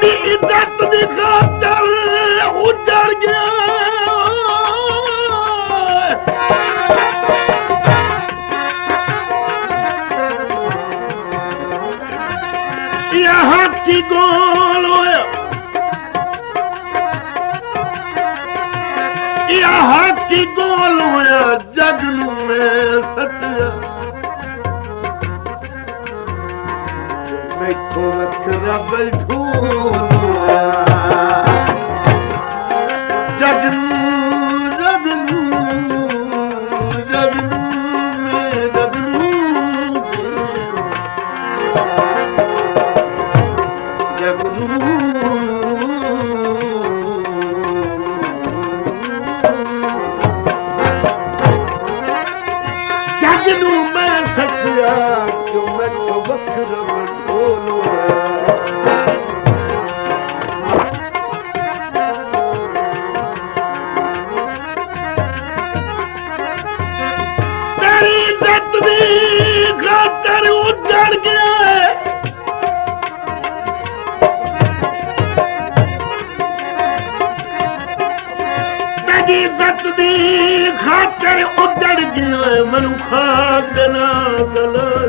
तेरी इज्जत दी खातर उजड़ गया यहाँ की गोल होया यहाँ की गोल होया जगनू में सटिया मैं को वखरा बैठू जगनू जगनू जगनू में जगनू जगनू मैं सटिया क्यों मैं को वखरा बोलो तेरी इज्जत दी खातर उजड़ गया तेरी इज्जत दी खातर उजड़ गया मनु खाक देना गलर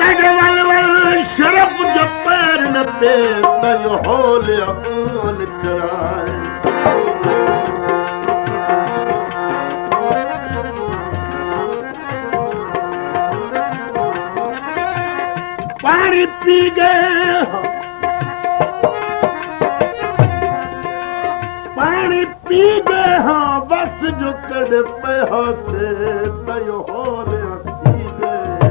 तेरे वल शरफ जो पैर न पे तयो होल अन कराए पानी पी गए पानी पी गए हाँ बस जो कड़े पे से तयो होल पी गए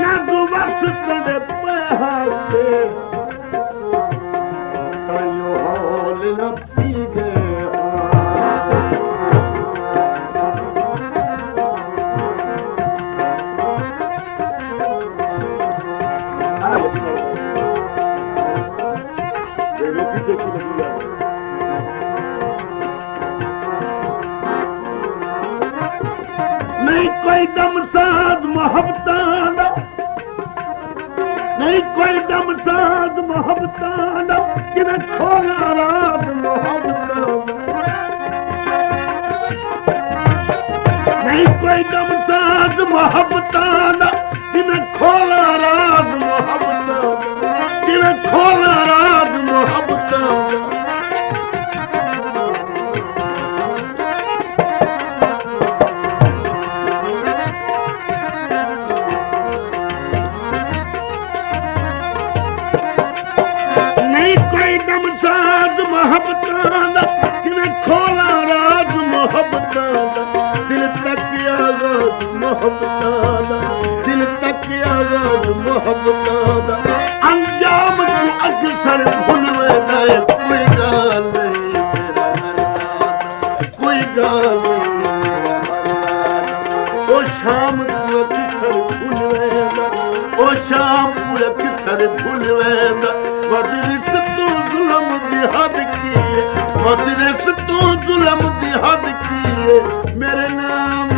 ना तो बस कड़े पे से तयो होल न पी गए नहीं कोई दम साध मोहब्बतां नहीं कोई दम साध मोहब्बतां किने खोला रात मोहब्बतां नहीं कोई दम साध मोहब्बतां किने खोला रात मोहब्बतां किने खोला रात मोहब्बतां किने खोला राज मोहब्बतां दिल तक आवाज मोहब्बतां दिल तक आवाज मोहब्बतां अंजाम को अक्सर भूल वेंदा कोई गाल नहीं मेरा मरदा कोई गाल नहीं ओ शाम को अक्सर भूल वेंदा ओ शाम को अक्सर भूल वेंदा वदिस तू जुल्म दी हद की वदिस तू जुल्म दी हद की मेरे नाम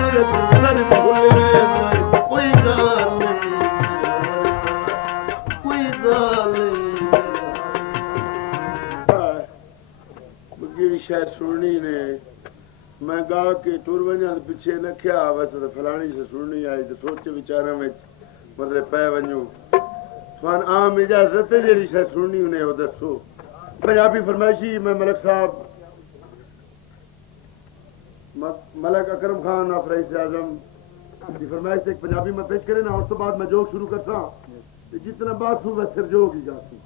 सर भूल वेंदा कोई गाल नहीं कोई गाल नहीं शायद सुननी ने मैं गा के टुर वञा पीछे न क्या बस फलानी से सुननी आई तो सोच विचार में मतलब पै वञू स्वान आम इजाजत है जी शायद सुननी उन्हें वो दसो पंजाबी फरमाइशी में मलक साहब मलक अकरम खान ऑफ रईस आजम की फरमाइश एक पंजाबी में पेश करे ना उस तो बाद मैं जोक शुरू करता जितना बात हूँ वह सिर जोक ही जाती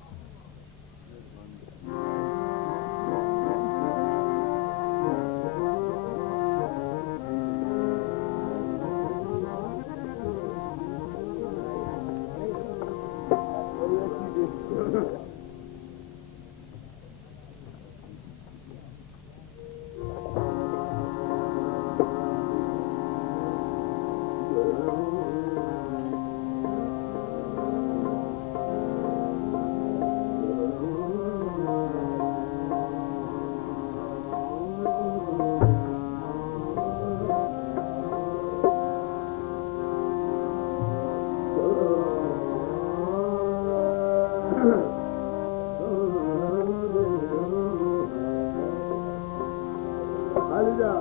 हालिजा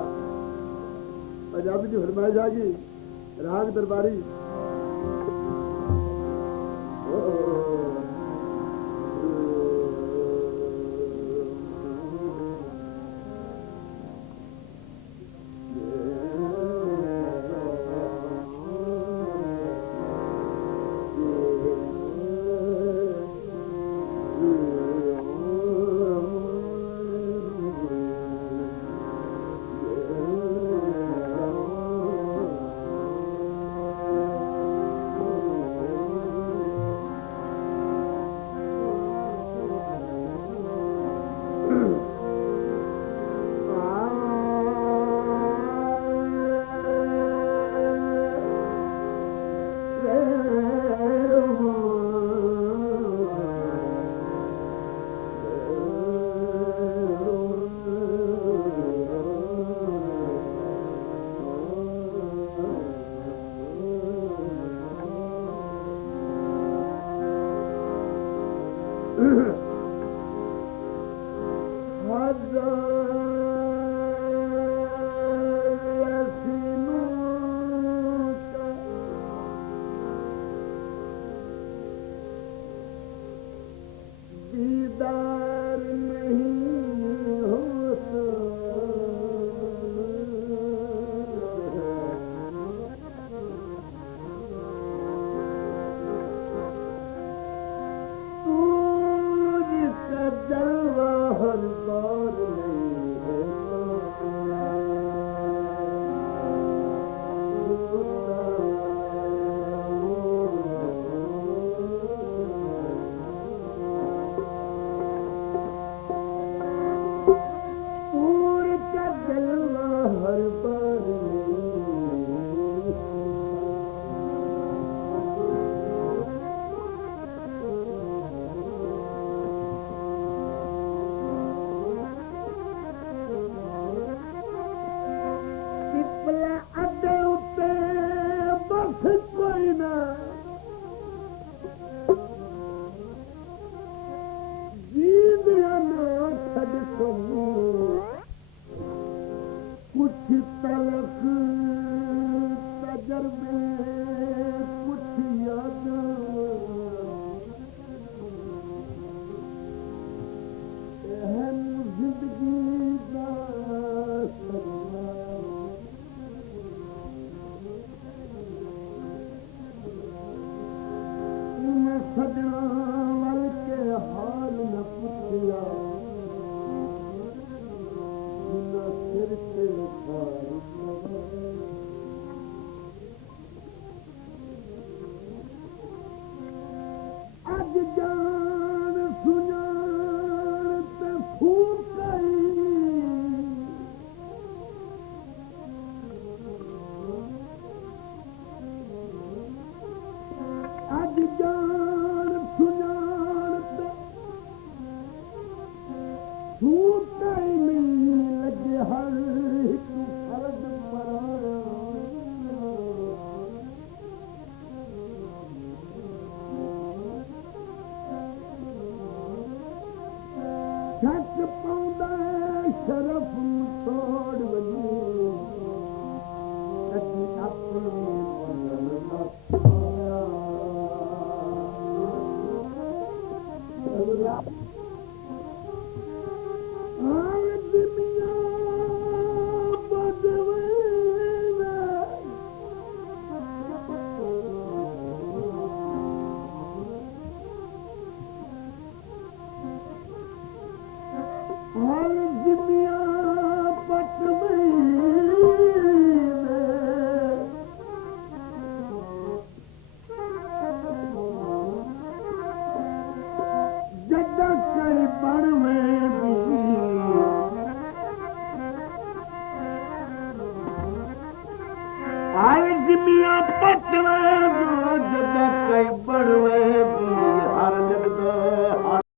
पंजाबी की फरमाइश आ गई राग दरबारी सिर ते